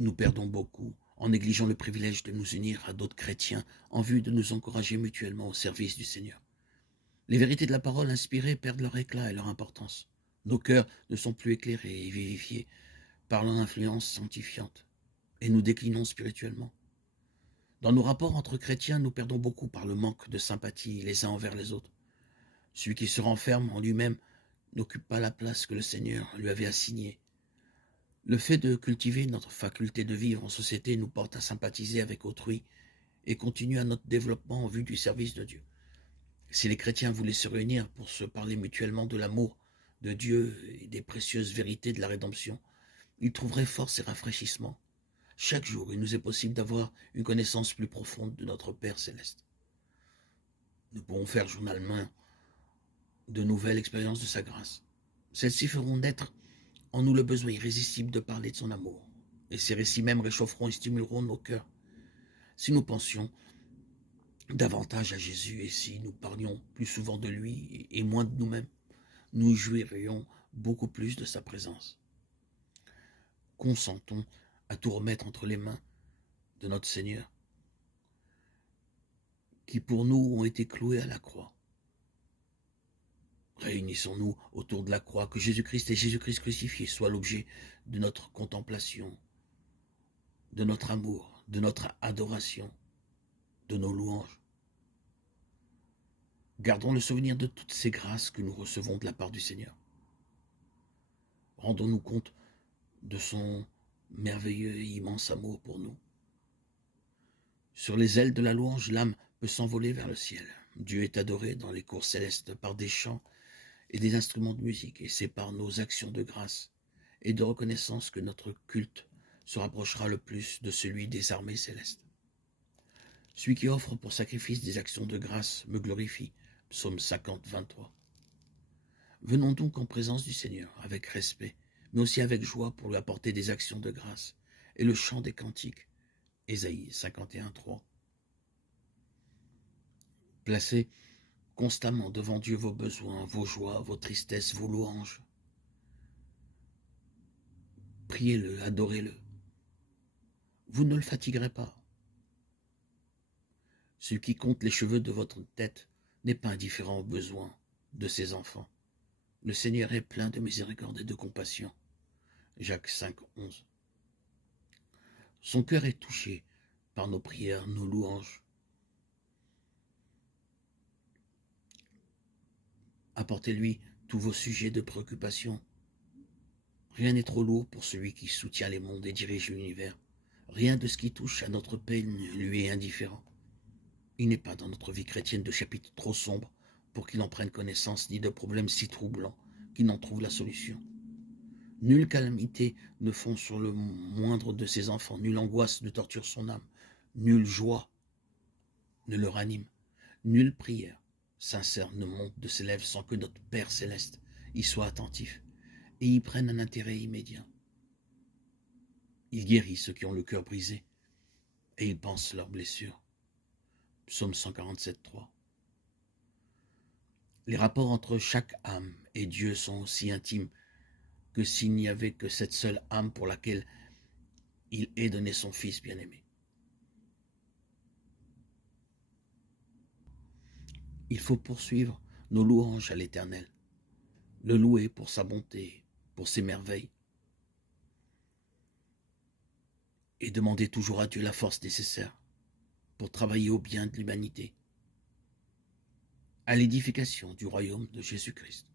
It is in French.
Nous perdons beaucoup en négligeant le privilège de nous unir à d'autres chrétiens en vue de nous encourager mutuellement au service du Seigneur. Les vérités de la parole inspirée perdent leur éclat et leur importance. Nos cœurs ne sont plus éclairés et vivifiés par leur influence sanctifiante, et nous déclinons spirituellement. Dans nos rapports entre chrétiens, nous perdons beaucoup par le manque de sympathie les uns envers les autres. Celui qui se renferme en lui-même n'occupe pas la place que le Seigneur lui avait assignée. Le fait de cultiver notre faculté de vivre en société nous porte à sympathiser avec autrui et continue à notre développement en vue du service de Dieu. Si les chrétiens voulaient se réunir pour se parler mutuellement de l'amour de Dieu et des précieuses vérités de la rédemption, ils trouveraient force et rafraîchissement. Chaque jour, il nous est possible d'avoir une connaissance plus profonde de notre Père céleste. Nous pourrons faire journalement de nouvelles expériences de sa grâce. Celles-ci feront naître en nous le besoin irrésistible de parler de son amour. Et ces récits même réchaufferont et stimuleront nos cœurs. Si nous pensions davantage à Jésus et si nous parlions plus souvent de lui et moins de nous-mêmes, nous jouirions beaucoup plus de sa présence. Consentons à tout remettre entre les mains de notre Seigneur, qui pour nous ont été cloués à la croix. Réunissons-nous autour de la croix, que Jésus-Christ et Jésus-Christ crucifié soient l'objet de notre contemplation, de notre amour, de notre adoration, de nos louanges. Gardons le souvenir de toutes ces grâces que nous recevons de la part du Seigneur. Rendons-nous compte de son merveilleux et immense amour pour nous. Sur les ailes de la louange, l'âme peut s'envoler vers le ciel. Dieu est adoré dans les cours célestes par des chants et des instruments de musique, et c'est par nos actions de grâce et de reconnaissance que notre culte se rapprochera le plus de celui des armées célestes. Celui qui offre pour sacrifice des actions de grâce me glorifie. Psaume 50, 23. Venons donc en présence du Seigneur, avec respect, mais aussi avec joie pour lui apporter des actions de grâce et le chant des cantiques. Ésaïe 51, 3. Placez constamment devant Dieu vos besoins, vos joies, vos tristesses, vos louanges. Priez-le, adorez-le. Vous ne le fatiguerez pas. Celui qui compte les cheveux de votre tête n'est pas indifférent aux besoins de ses enfants. Le Seigneur est plein de miséricorde et de compassion. Jacques 5, 11. Son cœur est touché par nos prières, nos louanges. Apportez-lui tous vos sujets de préoccupation. Rien n'est trop lourd pour celui qui soutient les mondes et dirige l'univers. Rien de ce qui touche à notre paix ne lui est indifférent. Il n'est pas dans notre vie chrétienne de chapitre trop sombre pour qu'il en prenne connaissance, ni de problèmes si troublants qu'il n'en trouve la solution. Nulle calamité ne fond sur le moindre de ses enfants, nulle angoisse ne torture son âme, nulle joie ne le ranime, nulle prière sincère ne monte de ses lèvres sans que notre Père céleste y soit attentif et y prenne un intérêt immédiat. Il guérit ceux qui ont le cœur brisé et il pense leurs blessures. Psaume 147, 3. Les rapports entre chaque âme et Dieu sont aussi intimes que s'il n'y avait que cette seule âme pour laquelle il ait donné son Fils bien-aimé. Il faut poursuivre nos louanges à l'Éternel, le louer pour sa bonté, pour ses merveilles, et demander toujours à Dieu la force nécessaire pour travailler au bien de l'humanité, à l'édification du royaume de Jésus-Christ.